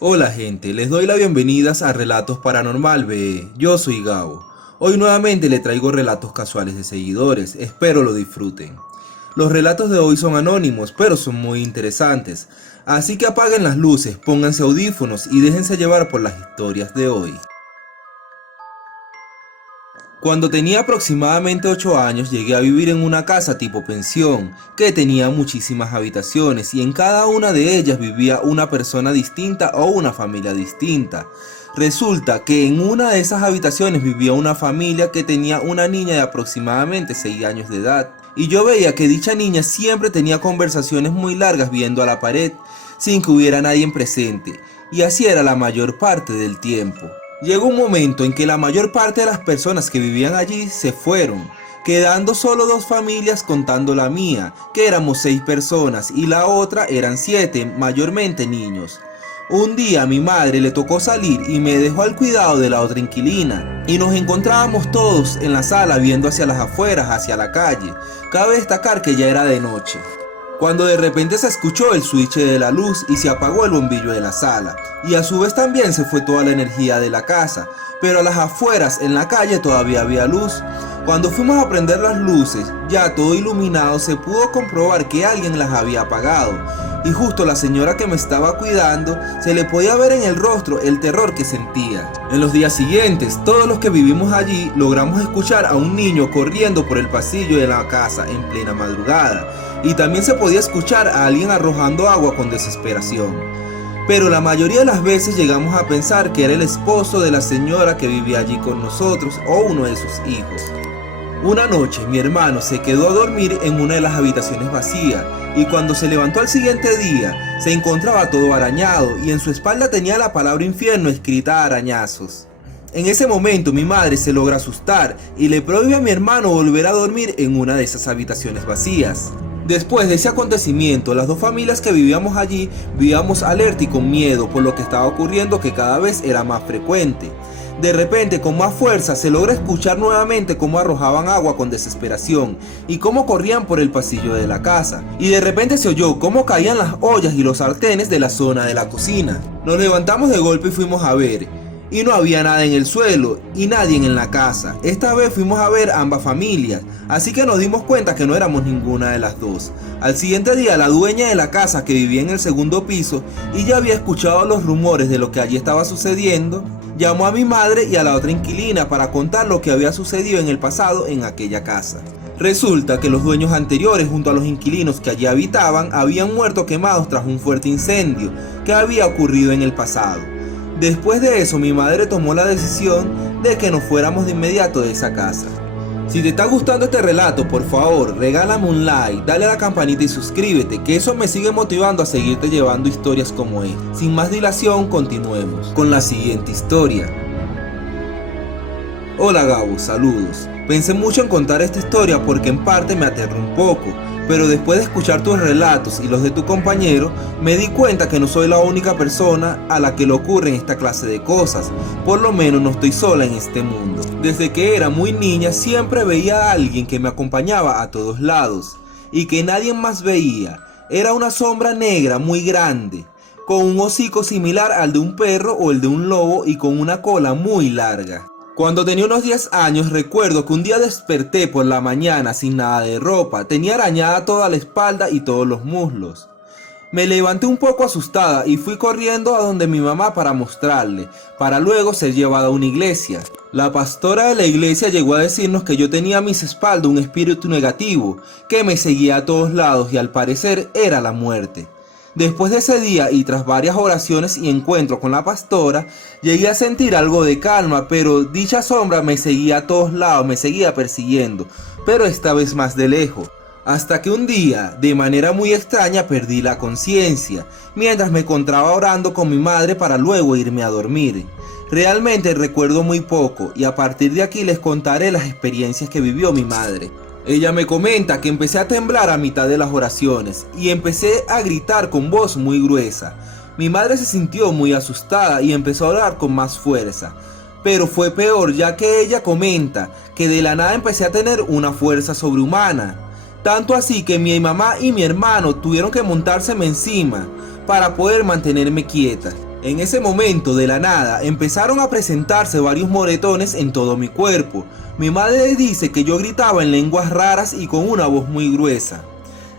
Hola gente, les doy las bienvenidas a Relatos Paranormal BE. Yo soy Gabo. Hoy nuevamente le traigo relatos casuales de seguidores, espero lo disfruten. Los relatos de hoy son anónimos, pero son muy interesantes, así que apaguen las luces, pónganse audífonos y déjense llevar por las historias de hoy. Cuando tenía aproximadamente 8 años llegué a vivir en una casa tipo pensión, que tenía muchísimas habitaciones y en cada una de ellas vivía una persona distinta o una familia distinta. Resulta que en una de esas habitaciones vivía una familia que tenía una niña de aproximadamente 6 años de edad. Y yo veía que dicha niña siempre tenía conversaciones muy largas viendo a la pared, sin que hubiera nadie presente, y así era la mayor parte del tiempo. Llegó un momento en que la mayor parte de las personas que vivían allí se fueron, quedando solo 2 familias contando la mía, que éramos 6 personas y la otra eran 7, mayormente niños. Un día a mi madre le tocó salir y me dejó al cuidado de la otra inquilina, y nos encontrábamos todos en la sala viendo hacia las afueras, hacia la calle. Cabe destacar que ya era de noche, cuando de repente se escuchó el switch de la luz y se apagó el bombillo de la sala, y a su vez también se fue toda la energía de la casa, pero a las afueras en la calle todavía había luz. Cuando fuimos a prender las luces, ya todo iluminado, se pudo comprobar que alguien las había apagado, y justo la señora que me estaba cuidando se le podía ver en el rostro el terror que sentía. En los días siguientes, todos los que vivimos allí logramos escuchar a un niño corriendo por el pasillo de la casa en plena madrugada, y también se podía escuchar a alguien arrojando agua con desesperación. Pero la mayoría de las veces llegamos a pensar que era el esposo de la señora que vivía allí con nosotros o uno de sus hijos. Una noche mi hermano se quedó a dormir en una de las habitaciones vacías, y cuando se levantó al siguiente día se encontraba todo arañado y en su espalda tenía la palabra infierno escrita a arañazos. En ese momento mi madre se logra asustar y le prohíbe a mi hermano volver a dormir en una de esas habitaciones vacías. Después de ese acontecimiento, las 2 familias que vivíamos allí vivíamos alerta y con miedo por lo que estaba ocurriendo, que cada vez era más frecuente. De repente, con más fuerza, se logra escuchar nuevamente cómo arrojaban agua con desesperación y cómo corrían por el pasillo de la casa. Y de repente se oyó cómo caían las ollas y los sartenes de la zona de la cocina. Nos levantamos de golpe y fuimos a ver, y no había nada en el suelo y nadie en la casa. Esta vez fuimos a ver ambas familias, así que nos dimos cuenta que no éramos ninguna de las dos. Al siguiente día, la dueña de la casa, que vivía en el segundo piso y ya había escuchado los rumores de lo que allí estaba sucediendo, llamó a mi madre y a la otra inquilina para contar lo que había sucedido en el pasado en aquella casa. Resulta que los dueños anteriores, junto a los inquilinos que allí habitaban, habían muerto quemados tras un fuerte incendio que había ocurrido en el pasado. Después de eso, mi madre tomó la decisión de que nos fuéramos de inmediato de esa casa. Si te está gustando este relato, por favor, regálame un like, dale a la campanita y suscríbete, que eso me sigue motivando a seguirte llevando historias como esta. Sin más dilación, continuemos con la siguiente historia. Hola Gabo, saludos. Pensé mucho en contar esta historia porque en parte me aterró un poco, pero después de escuchar tus relatos y los de tu compañero, me di cuenta que no soy la única persona a la que le ocurren esta clase de cosas. Por lo menos no estoy sola en este mundo. Desde que era muy niña siempre veía a alguien que me acompañaba a todos lados y que nadie más veía. Era una sombra negra muy grande, con un hocico similar al de un perro o el de un lobo y con una cola muy larga. Cuando tenía unos 10 años recuerdo que un día desperté por la mañana sin nada de ropa, tenía arañada toda la espalda y todos los muslos. Me levanté un poco asustada y fui corriendo a donde mi mamá para mostrarle, para luego ser llevada a una iglesia. La pastora de la iglesia llegó a decirnos que yo tenía a mis espaldas un espíritu negativo, que me seguía a todos lados y al parecer era la muerte. Después de ese día y tras varias oraciones y encuentros con la pastora, llegué a sentir algo de calma, pero dicha sombra me seguía a todos lados, me seguía persiguiendo, pero esta vez más de lejos. Hasta que un día, de manera muy extraña, perdí la conciencia, mientras me encontraba orando con mi madre para luego irme a dormir. Realmente recuerdo muy poco y a partir de aquí les contaré las experiencias que vivió mi madre. Ella me comenta que empecé a temblar a mitad de las oraciones y empecé a gritar con voz muy gruesa. Mi madre se sintió muy asustada y empezó a orar con más fuerza. Pero fue peor, ya que ella comenta que de la nada empecé a tener una fuerza sobrehumana. Tanto así que mi mamá y mi hermano tuvieron que montárseme encima para poder mantenerme quieta. En ese momento, de la nada, empezaron a presentarse varios moretones en todo mi cuerpo. Mi madre dice que yo gritaba en lenguas raras y con una voz muy gruesa.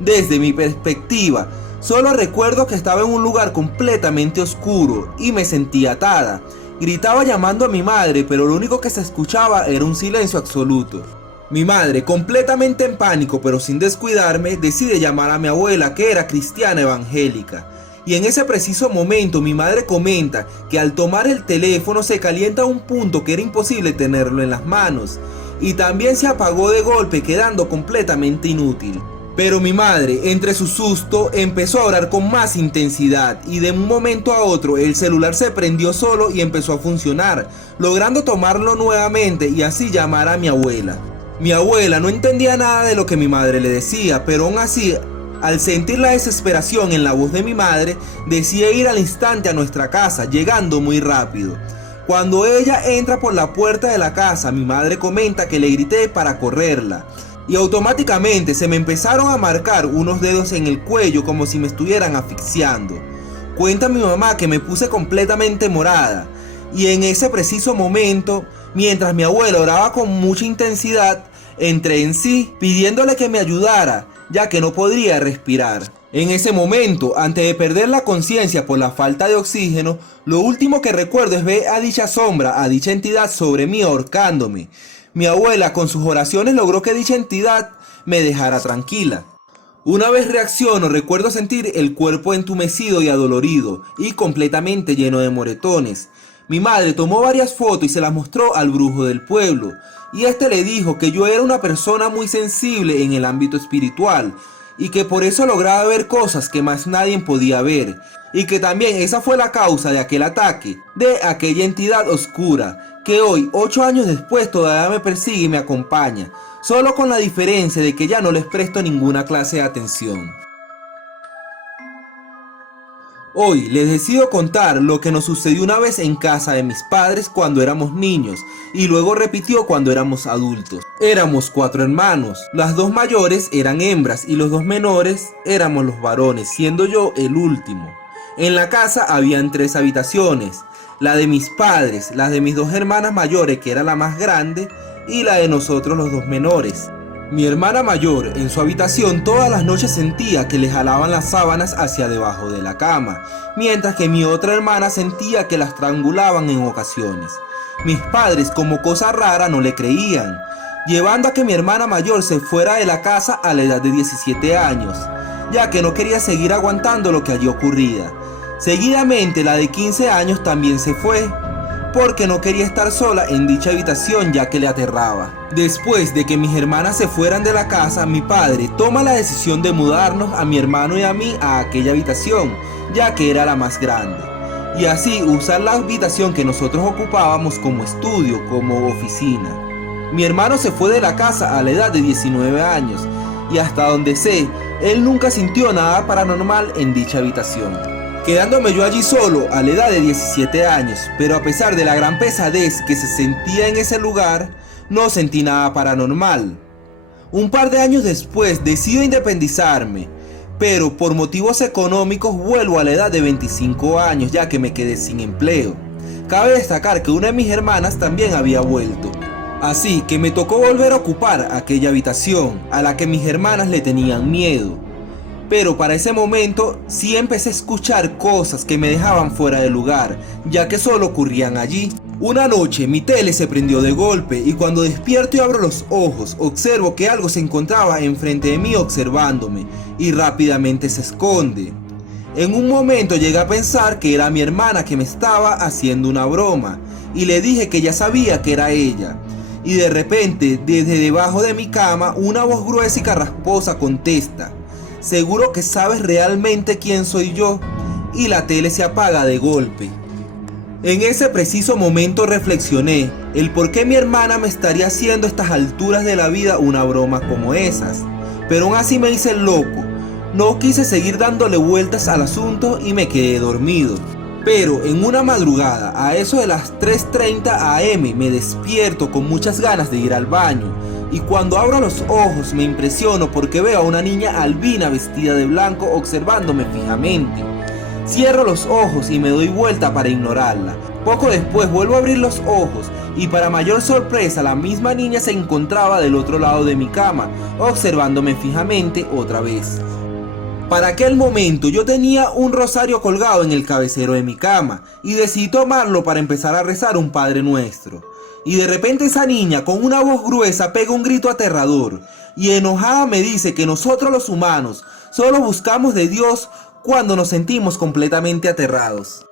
Desde mi perspectiva, solo recuerdo que estaba en un lugar completamente oscuro y me sentía atada. Gritaba llamando a mi madre, pero lo único que se escuchaba era un silencio absoluto. Mi madre, completamente en pánico pero sin descuidarme, decide llamar a mi abuela, que era cristiana evangélica. Y en ese preciso momento mi madre comenta que al tomar el teléfono se calienta a un punto que era imposible tenerlo en las manos. Y también se apagó de golpe, quedando completamente inútil. Pero mi madre, entre su susto, empezó a orar con más intensidad y de un momento a otro el celular se prendió solo y empezó a funcionar, logrando tomarlo nuevamente y así llamar a mi abuela. Mi abuela no entendía nada de lo que mi madre le decía, pero aún así, al sentir la desesperación en la voz de mi madre, decide ir al instante a nuestra casa, llegando muy rápido. Cuando ella entra por la puerta de la casa, mi madre comenta que le grité para correrla. Y automáticamente se me empezaron a marcar unos dedos en el cuello como si me estuvieran asfixiando. Cuenta mi mamá que me puse completamente morada. Y en ese preciso momento, mientras mi abuela oraba con mucha intensidad, entré en sí pidiéndole que me ayudara, ya que no podría respirar. En ese momento, antes de perder la conciencia por la falta de oxígeno, lo último que recuerdo es ver a dicha sombra, a dicha entidad sobre mí ahorcándome. Mi abuela con sus oraciones logró que dicha entidad me dejara tranquila. Una vez reacciono, recuerdo sentir el cuerpo entumecido y adolorido y completamente lleno de moretones. Mi madre tomó varias fotos y se las mostró al brujo del pueblo, y este le dijo que yo era una persona muy sensible en el ámbito espiritual y que por eso lograba ver cosas que más nadie podía ver, y que también esa fue la causa de aquel ataque, de aquella entidad oscura, que hoy, 8 años después, todavía me persigue y me acompaña, solo con la diferencia de que ya no les presto ninguna clase de atención. Hoy les decido contar lo que nos sucedió una vez en casa de mis padres cuando éramos niños y luego repitió cuando éramos adultos. Éramos 4 hermanos, las 2 mayores eran hembras y los 2 menores éramos los varones, siendo yo el último. En la casa habían 3 habitaciones, la de mis padres, la de mis 2 hermanas mayores, que era la más grande, y la de nosotros los 2 menores. Mi hermana mayor en su habitación todas las noches sentía que le jalaban las sábanas hacia debajo de la cama, mientras que mi otra hermana sentía que la estrangulaban en ocasiones. Mis padres, como cosa rara, no le creían, llevando a que mi hermana mayor se fuera de la casa a la edad de 17 años, ya que no quería seguir aguantando lo que allí ocurría. Seguidamente la de 15 años también se fue, porque no quería estar sola en dicha habitación ya que le aterraba. Después de que mis hermanas se fueran de la casa, mi padre toma la decisión de mudarnos a mi hermano y a mí a aquella habitación, ya que era la más grande, y así usar la habitación que nosotros ocupábamos como estudio, como oficina. Mi hermano se fue de la casa a la edad de 19 años, y hasta donde sé, él nunca sintió nada paranormal en dicha habitación, quedándome yo allí solo a la edad de 17 años, pero a pesar de la gran pesadez que se sentía en ese lugar, no sentí nada paranormal. Un par de años después decido independizarme, pero por motivos económicos vuelvo a la edad de 25 años ya que me quedé sin empleo. Cabe destacar que una de mis hermanas también había vuelto, así que me tocó volver a ocupar aquella habitación a la que mis hermanas le tenían miedo. Pero para ese momento sí empecé a escuchar cosas que me dejaban fuera de lugar, ya que solo ocurrían allí. Una noche mi tele se prendió de golpe y cuando despierto y abro los ojos, observo que algo se encontraba enfrente de mí observándome y rápidamente se esconde. En un momento llegué a pensar que era mi hermana que me estaba haciendo una broma y le dije que ya sabía que era ella. Y de repente, desde debajo de mi cama, una voz gruesa y carrasposa contesta: ¿seguro que sabes realmente quién soy yo? Y la tele se apaga de golpe. En ese preciso momento reflexioné el por qué mi hermana me estaría haciendo a estas alturas de la vida una broma como esas. Pero aún así me hice el loco. No quise seguir dándole vueltas al asunto y me quedé dormido. Pero en una madrugada, a eso de las 3:30 am, me despierto con muchas ganas de ir al baño. Y cuando abro los ojos me impresiono porque veo a una niña albina vestida de blanco observándome fijamente. Cierro los ojos y me doy vuelta para ignorarla. Poco después vuelvo a abrir los ojos y para mayor sorpresa la misma niña se encontraba del otro lado de mi cama, observándome fijamente otra vez. Para aquel momento yo tenía un rosario colgado en el cabecero de mi cama y decidí tomarlo para empezar a rezar un Padre Nuestro. Y de repente esa niña con una voz gruesa pega un grito aterrador y enojada me dice que nosotros los humanos solo buscamos de Dios cuando nos sentimos completamente aterrados.